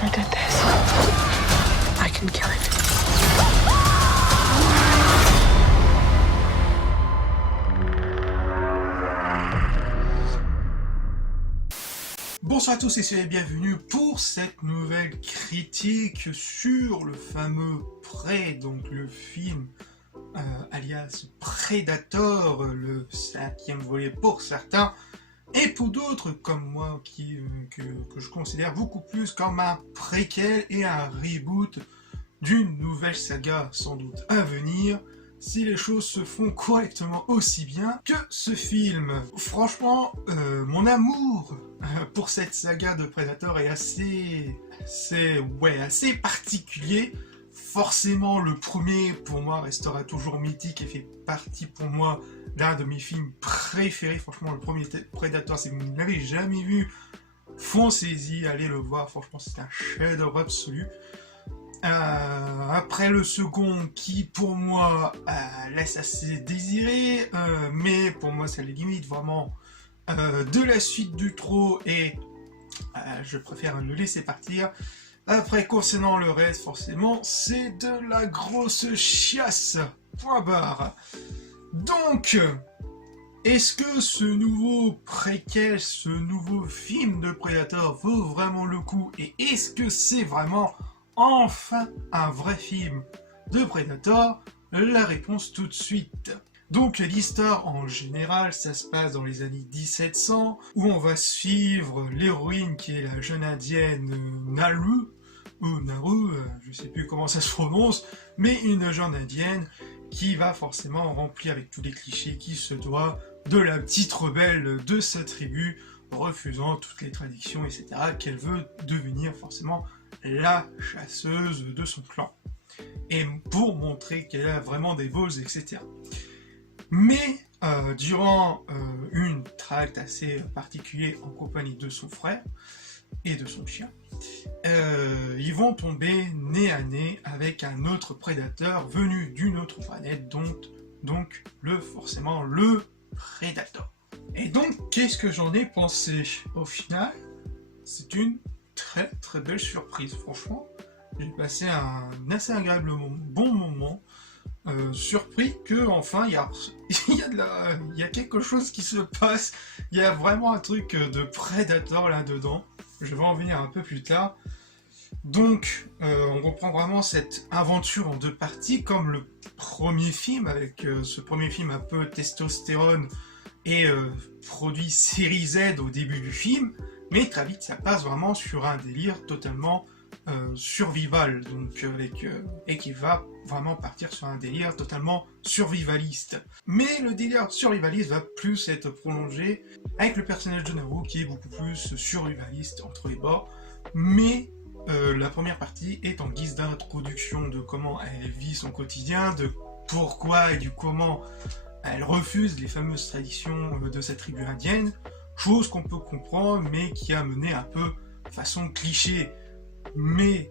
whoever did this, I can kill it. Bonsoir à tous et soyez bienvenus pour cette nouvelle critique sur le fameux Prey, donc le film alias Predator, le 5e volet pour certains, et pour d'autres comme moi que je considère beaucoup plus comme un préquel et un reboot d'une nouvelle saga sans doute à venir, si les choses se font correctement aussi bien que ce film. Franchement, mon amour pour cette saga de Predator est assez particulier. Forcément, le premier, pour moi, restera toujours mythique et fait partie, pour moi, d'un de mes films préférés. Franchement, le premier Predator, si vous ne l'avez jamais vu, foncez-y, allez le voir. Franchement, c'est un chef-d'œuvre absolu. Après le second, qui pour moi laisse assez désirer, mais pour moi ça les limite vraiment de la suite du trop, et je préfère le laisser partir. Après, concernant le reste, forcément, c'est de la grosse chiasse, point barre. Donc, est-ce que ce nouveau préquel, ce nouveau film de Predator vaut vraiment le coup, et est-ce que c'est vraiment enfin un vrai film de Predator? La réponse tout de suite. Donc l'histoire en général, ça se passe dans les années 1700, où on va suivre l'héroïne qui est la jeune indienne Naru, je sais plus comment ça se prononce, mais une jeune indienne qui va forcément remplir avec tous les clichés qui se doit de la petite rebelle de sa tribu, refusant toutes les traditions, etc., qu'elle veut devenir forcément la chasseuse de son clan, et pour montrer qu'elle a vraiment des balls, etc. Mais durant une traite assez particulière en compagnie de son frère et de son chien, ils vont tomber nez à nez avec un autre prédateur venu d'une autre planète, donc forcément le Predator. Et donc, qu'est-ce que j'en ai pensé? Au final, c'est une très belle surprise, franchement. J'ai passé un assez agréable bon moment, surpris que enfin il y a quelque chose qui se passe. Il y a vraiment un truc de Predator là-dedans. Je vais en venir un peu plus tard. Donc, on reprend vraiment cette aventure en deux parties, comme le premier film, avec ce premier film un peu testostérone et produit série Z au début du film. Mais très vite, ça passe vraiment sur un délire totalement survival, donc et qui va vraiment partir sur un délire totalement survivaliste. Mais le délire survivaliste va plus être prolongé avec le personnage de Naru qui est beaucoup plus survivaliste entre les bords. Mais la première partie est en guise d'introduction de comment elle vit son quotidien, de pourquoi et du comment elle refuse les fameuses traditions de sa tribu indienne. Chose qu'on peut comprendre, mais qui a mené un peu façon cliché. Mais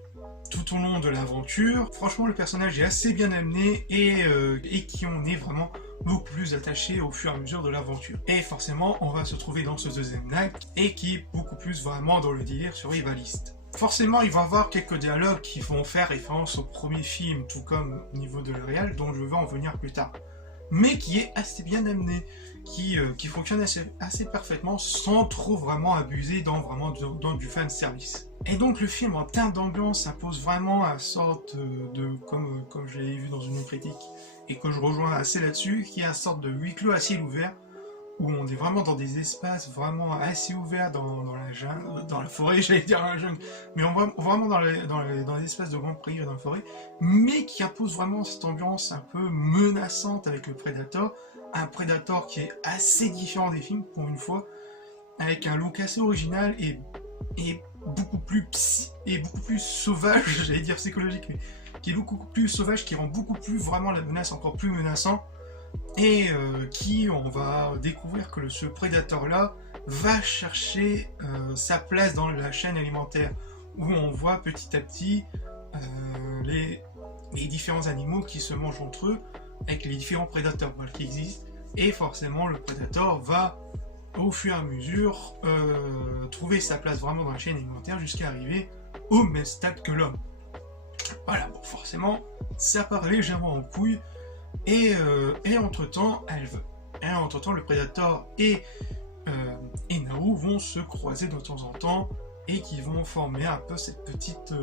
tout au long de l'aventure, franchement le personnage est assez bien amené et qui on est vraiment beaucoup plus attaché au fur et à mesure de l'aventure. Et forcément, on va se trouver dans ce deuxième acte et qui est beaucoup plus vraiment dans le délire survivaliste. Forcément, il va y avoir quelques dialogues qui vont faire référence au premier film, tout comme au niveau de la réal, dont je vais en venir plus tard. Mais qui est assez bien amené, qui fonctionne assez parfaitement sans trop vraiment abuser dans du fan service. Et donc le film en termes d'ambiance impose vraiment une sorte comme je l'ai vu dans une critique et que je rejoins assez là-dessus, qui est une sorte de huis clos à ciel ouvert, où on est vraiment dans des espaces vraiment assez ouverts dans la jungle, dans la forêt, j'allais dire la jungle, mais on va vraiment dans les espaces de grande prairie dans la forêt, mais qui impose vraiment cette ambiance un peu menaçante avec le Predator, un Predator qui est assez différent des films pour une fois, avec un look assez original et beaucoup plus sauvage, j'allais dire psychologique, mais qui est beaucoup plus sauvage, qui rend beaucoup plus vraiment la menace encore plus menaçante. Et on va découvrir que ce prédateur-là va chercher sa place dans la chaîne alimentaire, où on voit petit à petit les différents animaux qui se mangent entre eux, avec les différents prédateurs qui existent, et forcément le prédateur va au fur et à mesure trouver sa place vraiment dans la chaîne alimentaire jusqu'à arriver au même stade que l'homme. Voilà, bon, forcément, ça part légèrement en couille, et entre-temps, le Predator et Naru vont se croiser de temps en temps, et qui vont former un peu cette petite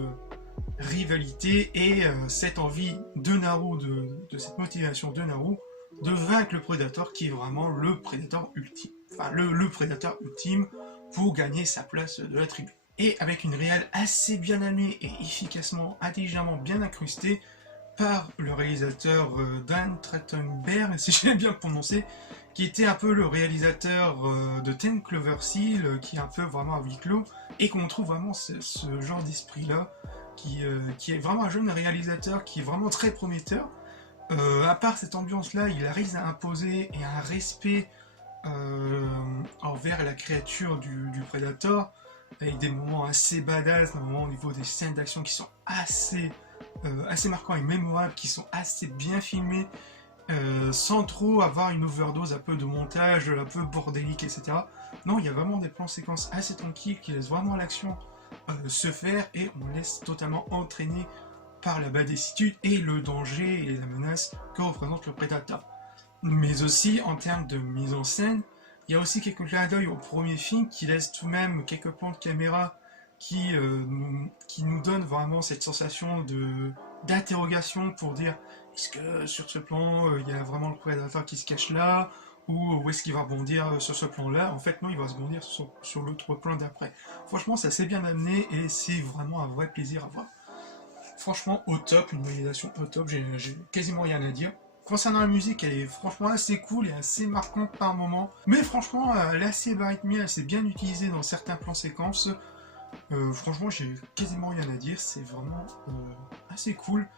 rivalité, et cette envie de Naru, de cette motivation de Naru, de vaincre le Predator, qui est vraiment le Predator ultime. Enfin, le Predator ultime pour gagner sa place de la tribu. Et avec une réal assez bien amenée et efficacement, intelligemment bien incrustée par le réalisateur Dan Trachtenberg, si j'ai bien prononcé, qui était un peu le réalisateur de 10 Cloverfield, qui est un peu vraiment à huis clos, et qu'on trouve vraiment ce genre d'esprit-là, qui est vraiment un jeune réalisateur, qui est vraiment très prometteur. À part cette ambiance-là, il arrive à imposer et un respect envers la créature du Predator, avec des moments assez badass, notamment au niveau des scènes d'action qui sont assez marquants et mémorables, qui sont assez bien filmés, sans trop avoir une overdose un peu de montage, un peu bordélique, etc. Non, il y a vraiment des plans séquences assez tranquilles qui laissent vraiment l'action se faire, et on laisse totalement entraîner par la badécitude et le danger et la menace que représente le Predator. Mais aussi, en termes de mise en scène, il y a aussi quelques clins d'œil au premier film qui laisse tout de même quelques plans de caméra qui nous donnent vraiment cette sensation d'interrogation pour dire est-ce que sur ce plan il y a vraiment le Predator qui se cache là, ou où est-ce qu'il va rebondir sur ce plan là. En fait non, il va se rebondir sur l'autre plan d'après. Franchement c'est assez bien amené et c'est vraiment un vrai plaisir à voir. Franchement au top, une réalisation au top, j'ai quasiment rien à dire. Concernant la musique, elle est franchement assez cool et assez marquante par moment. Mais franchement, elle est assez rythmée, assez bien utilisée dans certains plans séquences. Franchement, j'ai quasiment rien à dire. C'est vraiment assez cool.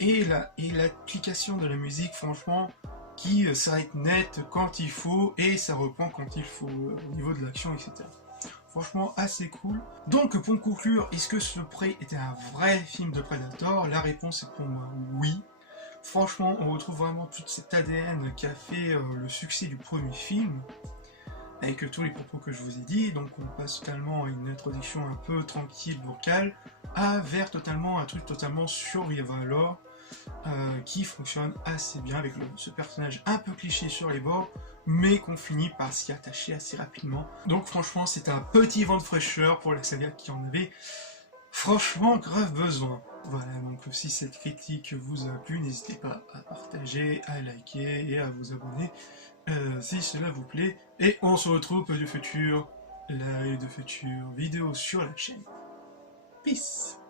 Et l'application de la musique, franchement, qui s'arrête net quand il faut et ça reprend quand il faut au niveau de l'action, etc. Franchement, assez cool. Donc, pour conclure, est-ce que ce Prey était un vrai film de Predator? La réponse est pour moi oui. Franchement, on retrouve vraiment tout cet ADN qui a fait le succès du premier film, avec tous les propos que je vous ai dit. Donc on passe totalement à une introduction un peu tranquille, vocale, vers totalement un truc totalement survival horror, qui fonctionne assez bien avec ce personnage un peu cliché sur les bords, mais qu'on finit par s'y attacher assez rapidement. Donc franchement, c'est un petit vent de fraîcheur pour la saga qui en avait franchement grave besoin. Voilà, donc si cette critique vous a plu, n'hésitez pas à partager, à liker et à vous abonner si cela vous plaît. Et on se retrouve pour de futurs lives, de futures vidéos sur la chaîne. Peace!